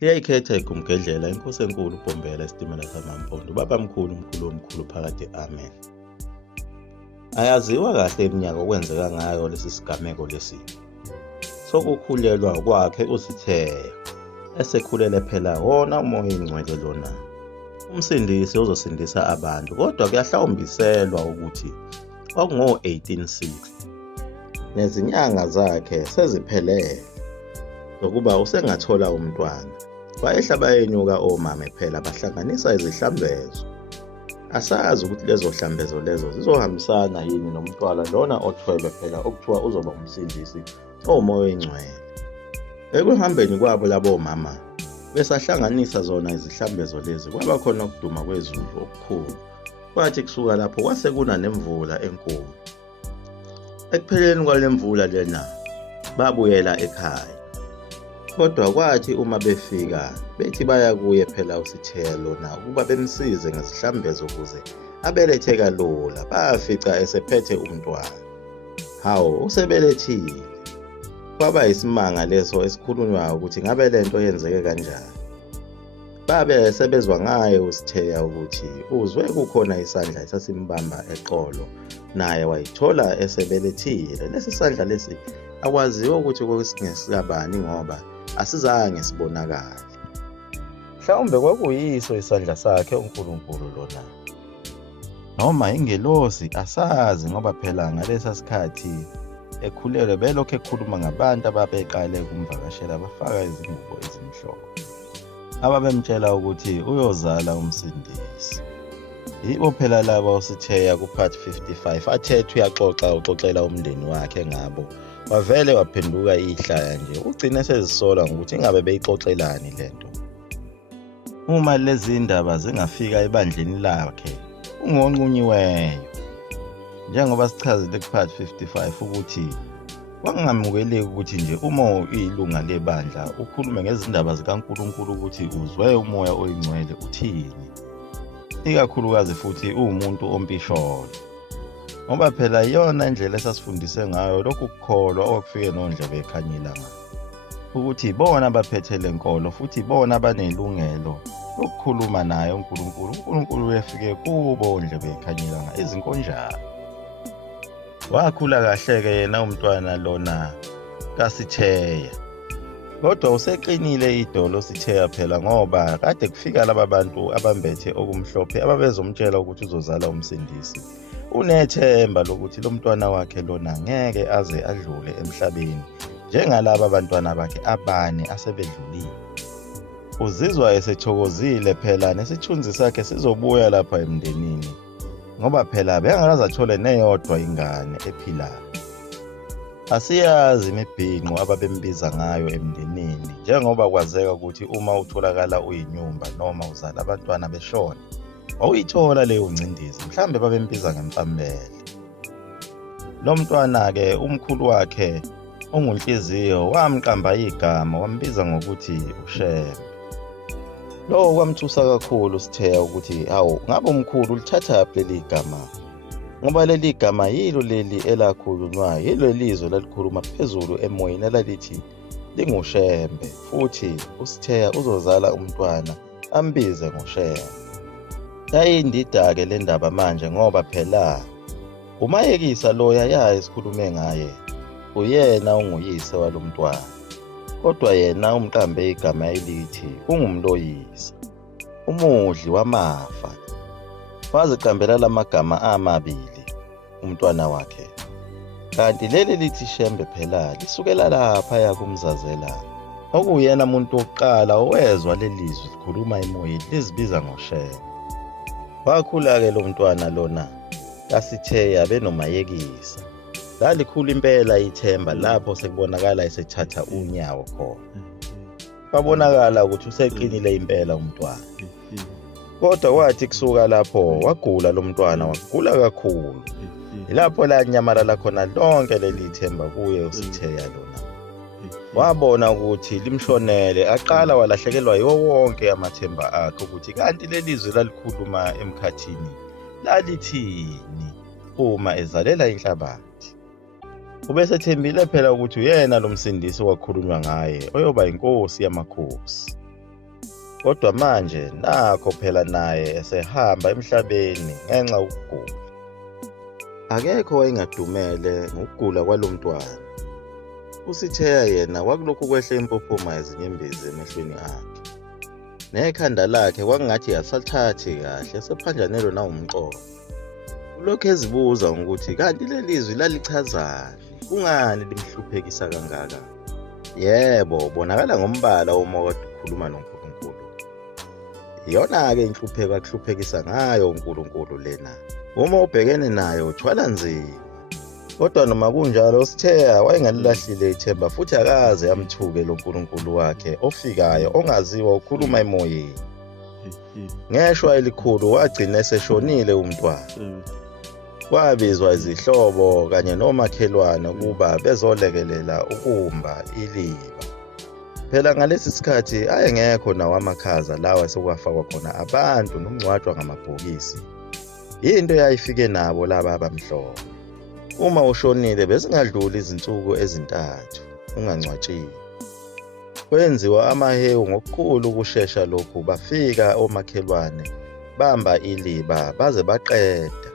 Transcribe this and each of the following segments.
Liyayikhetha igumgedlela inkosi enkulu uBhombela esitimela samaMpondo ubaba mkhulu omkhulu phakathi amen. Ayaziwa kahle iminyaka okwenzeka ngayo lesi sigameko lesi. Sokukhulelwa kwakhe uSitheya esekhulele phela wona umoya oyingcwele lona. Umsindisi uzosindisa abantu kodwa kuyahlawumbiselwa ukuthi kwakungo-1860 nezinyanga zakhe seziphelele zokuba usengathola umntwana. Wayehla yenyuka omame phela bahlanganisa izihlambezo. Asazi ukuthi lezo hlambezo lezo zizohambisana yini nomntwana lona othwelwe phela okuthiwa uzoba umsindisi omoya oyingcwele. Ekuhambeni kwabo labo mama besahlanganisa zona izihlambezo lezi kwaba khona ukuduma kwezulu okukhulu. Kwathi kusuka lapho kwase kuna nemvula enkulu. Ekupheleni kwale mvula lena babuyela ekhaya. Kodwa kwathi uma befika bethi baya kuye phela uSitheya lona ukuba bemsize ngezihlambezo ukuze abelethe kalula, bafica esephethe umntwana. Hawu, usebelethile. Kwaba isimanga leso esikhulunywa ukuthi ngabe lento yenzeke kanjani. Babe sebezwa ngaye uSitheya ukuthi uzwe kukhona isandla esasimbamba eqolo naye wayithola esebelethile. Lesi sandla lesi akwaziwa ukuthi kwakusingesikabani ngoba asizange sibonakale. Mhlawumbe kwakuyiso isandla sakhe uNkulunkulu lona, noma ingelosi asazi ngoba phela ngalesa sikhathi ekhulelwe belokhu ekhuluma ngabantu ababeqale kumvakashela bafaka izingubo ezimhlophe ababemtshela ukuthi uyozala umsindisi. Yibo phela laba uSitheya ku-Part 55 athethe uxoxela umndeni wakhe ngabo. Wavele waphenduka ihlaya nje, ugcine sezisola ngokuthi ingabe beyixoxelani lento. Uma lezi ndaba zingafika ebandleni lakhe ungonqunyiweyo, njengoba sichazile ku-Part 55 ukuthi wangamukeleki ukuthi nje uma uyilunga lebandla ukhulume ngezindaba zikaNkulunkulu ukuthi uzwe umoya oyingcwele uthini, ikakhulukazi futhi uwumuntu ompisholo. Ngoba phela yona indlela esasifundise ngayo lokhu kukholwa okufike nondlebe ekhanyila ngayo ukuthi bona abaphethe lenkolo futhi bona abanelungelo lokukhuluma naye uNkulunkulu uyefike kubo ondlebe ekhanyila ngayo izinkonjane. Wakhula kahle ke yena umntwana lona kaSitheya, kodwa useqinile idolo uSitheya phela ngoba kade kufika laba bantu abambethe okumhlophe ababezomtshela ukuthi uzozala umsindisi. Unethemba lokuthi lo mntwana wakhe lona ngeke aze adlule emhlabeni njengalaba abantwana bakhe abane asebedlulile. Uzizwa esethokozile phela nesithunzi sakhe sizobuya lapha emndenini ngoba phela bengakaze athole neyodwa ingane ephilayo. Asiyazi imibhinqo ababembiza ngayo emndenini njengoba kwazeka ukuthi uma utholakala uyinyumba noma uzala abantwana beshona wawuyithola leyo ngcindizi, mhlambe babembiza ngempambele. Lo mntwana-ke umkhulu wakhe ongunhliziyo wamqamba igama wambiza ngokuthi uShembe. Lo kwamthusa kakhulu uSitheya ukuthi hawu ngabe umkhulu lithathaphi leli gama, ngoba leli gama yilo leli elakhulunywa yilo lizwe lalikhuluma phezulu emoyeni elalithi linguShembe, futhi uSitheya uzozala umntwana ambize ngoShembe. Yayindida-ke le ndaba manje ngoba phela umayekisa loya yaye esikhulume ngaye uyena unguyise walo mntwana, kodwa yena umqambe igama elithi ungumloyisa, umudli wamafa. Waziqambela lamagama amabili umntwana wakhe, kanti leli lithi Shembe phela lisukela lapha yakumzazela, okuyena umuntu wokuqala owezwa lelizwi likhuluma emoyeni lizibiza ngoShembe. Wakhula-ke lo mntwana lona kaSitheya benomayekisa. Lalikhulu impela ithemba lapho sekubonakala esethatha unyawo khona. Babonakala ukuthi useqinile impela umntwana. Kodwa kwathi kusuka lapho wagula lo mntwana, wagula kakhulu. Ilapho la nyamalala khona lonke leli themba kuye uSitheya lona. Wabona ukuthi limshonele, aqala walahlekelwa yiwo wonke amathemba akhe ukuthi kanti lelizwi lalikhuluma emkhathini lalithini uma ezalela inhlabathi. Ubesethembile phela ukuthi uyena lo msindisi wakhulunywa ngaye oyoba inkosi yamakhosi. Kodwa manje nakho phela naye esehamba emhlabeni ngenxa yokugula. Akekho wayengadumele ngokugula kwalo mntwana. USitheya yena kwakulokhu kwehle impophoma ezinyembezi emehlweni akhe. Nekhanda lakhe kwakungathi asalithathi kahle sephanjanelwe nawumqondo. Ulokhu ezibuza ukuthi kanti leli zwi lalichazani, kungani limhluphekisa kangaka. Yebo, bonakala ngombala uma kade ukhuluma noNkulunkulu. Iyona-ke inhlupheko akuhluphekisa ngayo uNkulunkulu lena. Uma ubhekene nayo uthwala nzima. Kodwa noma kunjalo uSitheya wayengalilahlile ithemba futhi akaze amthuke lo Nkulunkulu wakhe ofikayo ongaziwa ukhuluma emoyeni. Ngeshwa elikhulu wagcina eseshonile umntwana. Kwabizwa izihlobo kanye nomakhelwane ukuba bezolekelela ukumba iliba. Phela ngalesi sikhathi ayengekho nawo amakhaza lawa esekwafakwa khona abantu nomngcwatshwa ngamabhokisi. Into yayifike nabo laba abamhlophe. Uma ushonile besingadluli izinsuku ezintathu ungangcwatshiwe. Kwenziwa amahewu ngokukhulu ukushesha lokhu bafika omakhelwane bamba iliba baze baqeda.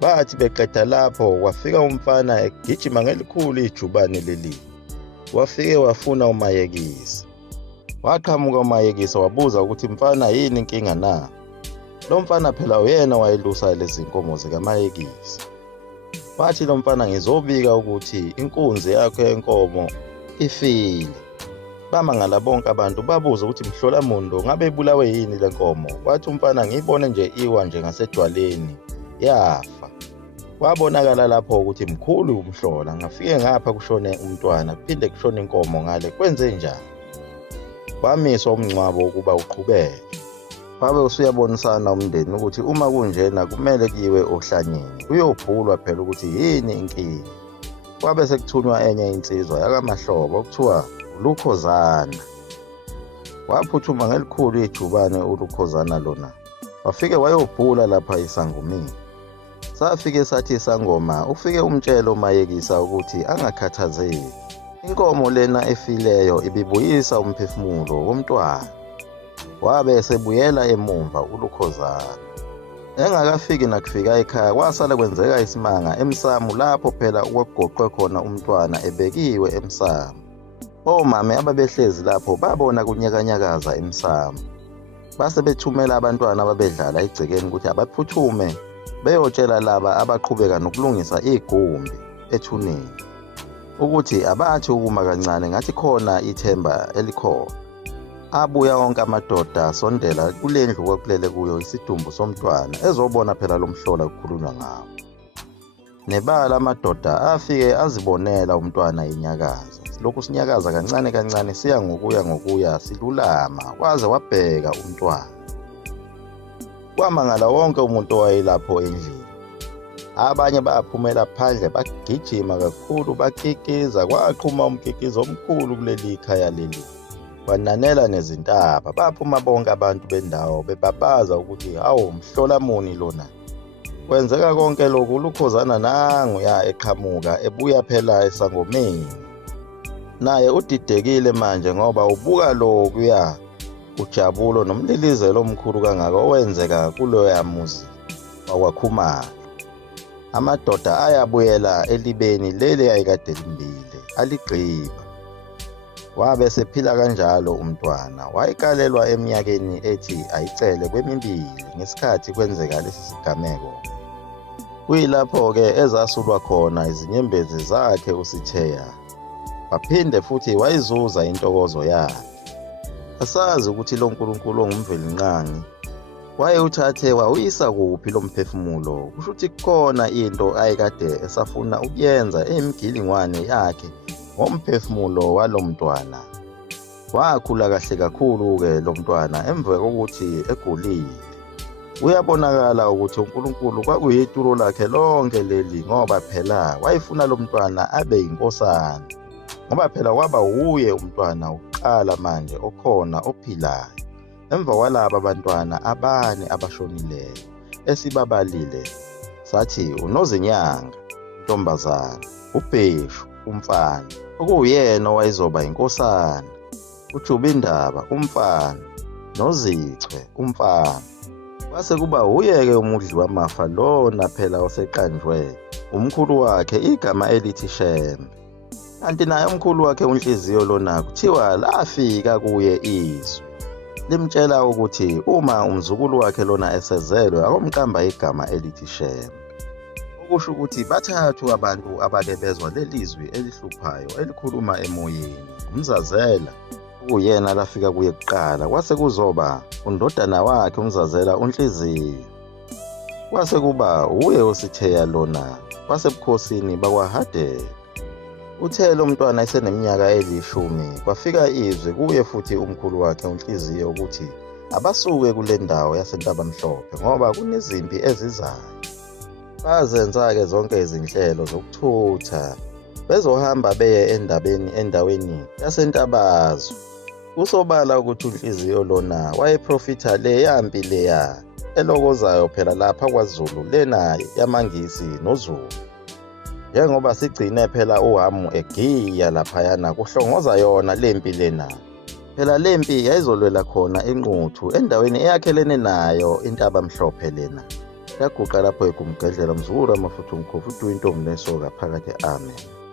Bathi beqeda lapho kwafika umfana egijima ngelikhulu ijubane leli. Wafike wafuna umayekisa. Waqhamuka umayekisa wabuza ukuthi mfana yini inkinga na? Lo mfana phela uyena wayelusa lezi nkomo zikamayekisa. Wathi lo mfana ngizobika ukuthi inkunzi yakho yenkomo ifile. Bamangala bonke abantu babuza ukuthi mhlola muntu ngabe ibulawe yini le nkomo. Wathi umfana ngiyibone nje iwa nje ngasedwaleni yafa. Kwabonakala lapho ukuthi mkhulu umhlola ngafike ngapha kushone umntwana kuphinde kushone inkomo ngale kwenze njani. Kwamiswa umngcwabo ukuba uqhubeke. Wabe usuyabonisana umndeni ukuthi uma kunjena kumele kiwe ohlanyeni uyobhulwa phela ukuthi yini inkinga. Kwabe sekuthunywa enye insizwa yakamahlobo okuthiwa uLukhozana. Waphuthuma ngelikhulu ijubane uLukhozana lona. Wafike wayobhula lapha isangomeni. Safike sathi isangoma ufike umtshelo umayekisa ukuthi angakhathazeki. Inkomo lena efileyo ibibuyisa umphefumulo womntwana. Wabe sebuyela emumva uLukhozana. Engakafiki nakufika ekhaya kwasala kwenzeka isimanga emsamu lapho phela okwakugoqwe khona umntwana ebekiwe emsamu. Omame ababehlezi lapho babona kunyakanyakaza emsamu. Base bethumela abantwana ababedlala egcekeni ukuthi abaphuthume beyotshela laba abaqhubeka nokulungisa igumbi ethuneni ukuthi abathi ukuma kancane ngathi khona ithemba elikhona. Abuya wonke amadoda sondela kule ndlu kwakulele kuyo isidumbu somntwana ezobona phela lomhlola kukhulunywa ngawo. Nebala amadoda afike azibonela umntwana inyakaza. Lokhu sinyakaza kancane kancane siya ngokuya silulama waze wabheka umntwana. Kwamangala wonke umuntu owayelapho endlini. Abanye baphumela phandle bagijima kakhulu bakikiza kwaqhuma umkikizo omkhulu kuleli khaya leli. Bananela nezintaba baphuma bonke abantu bendawo bebabaza ukuthi awu mhlola muni lona. Kwenzeka konke lokhu uLukhozana nangu ya eqhamuka ebuya phela esangomeni. Naye udidekile manje ngoba ubuka lokhu ya ujabulo nomlilizelo omkhulu kangaka owenzeka kulo yamuzi wakwakhumalo. Amadoda ayabuyela elibeni leli ayekade limbile aligqiba. Wabe sephila kanjalo umntwana wayikalelwa eminyakeni ethi ayicele kwemibili ngesikhathi kwenzeka lesi sigameko. Kuyilapho-ke ezasulwa khona izinyembezi zakhe uSitheya. Waphinde futhi wayizuza intokozo yakhe. Asazi ukuthi lo Nkulunkulu ongumvelinqangi wayewuthathe wawuyisa kuphi lo mphefumulo. Kusho ukuthi kukhona into ayekade esafuna ukuyenza emgilingwane yakhe ngomphefumulo walo mntwana. Wakhula kahle kakhulu-ke lo mntwana emva kokuthi egulile. Uyabonakala ukuthi uNkulunkulu kwakuyitulo lakhe lonke leli ngoba phela wayefuna lo mntwana abe yinkosana. Ngoba phela kwaba uye umntwana uqala manje okhona ophilayo. Emva kwalaba abantwana abane abashonileyo esibabalile sathi uNozinyanga, uNtombazana, uBheshu, umfana okuyena owayezoba inkosana. uJubindaba umfana noZichwe umfana. Kwase kuba uye-ke umudli wamafa lona phela oseqanjwe umkhulu wakhe igama elithi Shembe. Kanti naye umkhulu wakhe uNhliziyo lona kuthiwa lafika kuye izwi limtshela ukuthi uma umzukulu wakhe lona esezelwe akomqamba igama elithi Shembe. Okusho ukuthi bathathu abantu abake bezwa leli zwi elihluphayo elikhuluma emoyeni. UMzazela okuyena lafika kuye kuqala, kwase kuzoba undodana wakhe uMzazela uNhliziyo. Kwase kuba uye uSitheya lona wasebukhosini bakwaHadebe. Uthe lo mntwana eseneminyaka eli-10 kwafika izwi kuye futhi umkhulu wakhe uNhliziyo ukuthi abasuke kule ndawo yaseNtabamhlophe ngoba kunezimpi ezizayo. Bazenza-ke zonke izinhlelo zokuthutha bezohamba beye endaweni yaseNtabazwe. Kusobala ukuthi uNhliziyo lona wayeprofitha leyampi leya elokozayo phela lapha kwaZulu lena yamaNgisi noZulu. Njengoba sigcine phela uHamu egiya laphayana kuhlongoza yona lempi lena. Phela lempi yayizolwela khona inquthu endaweni eyakhelene nayo iNtabamhlophe lena. Yaguqa lapho ekumgedlela mzukulu amafutha umkhofu uDuwintombi nesoka phakathi. Amen.